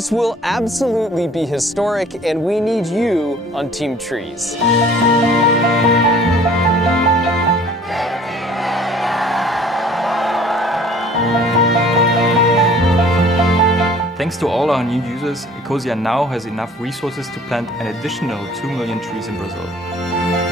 This will absolutely be historic, and we need you on Team Trees. Thanks to all our new users, Ecosia now has enough resources to plant an additional 2 million trees in Brazil.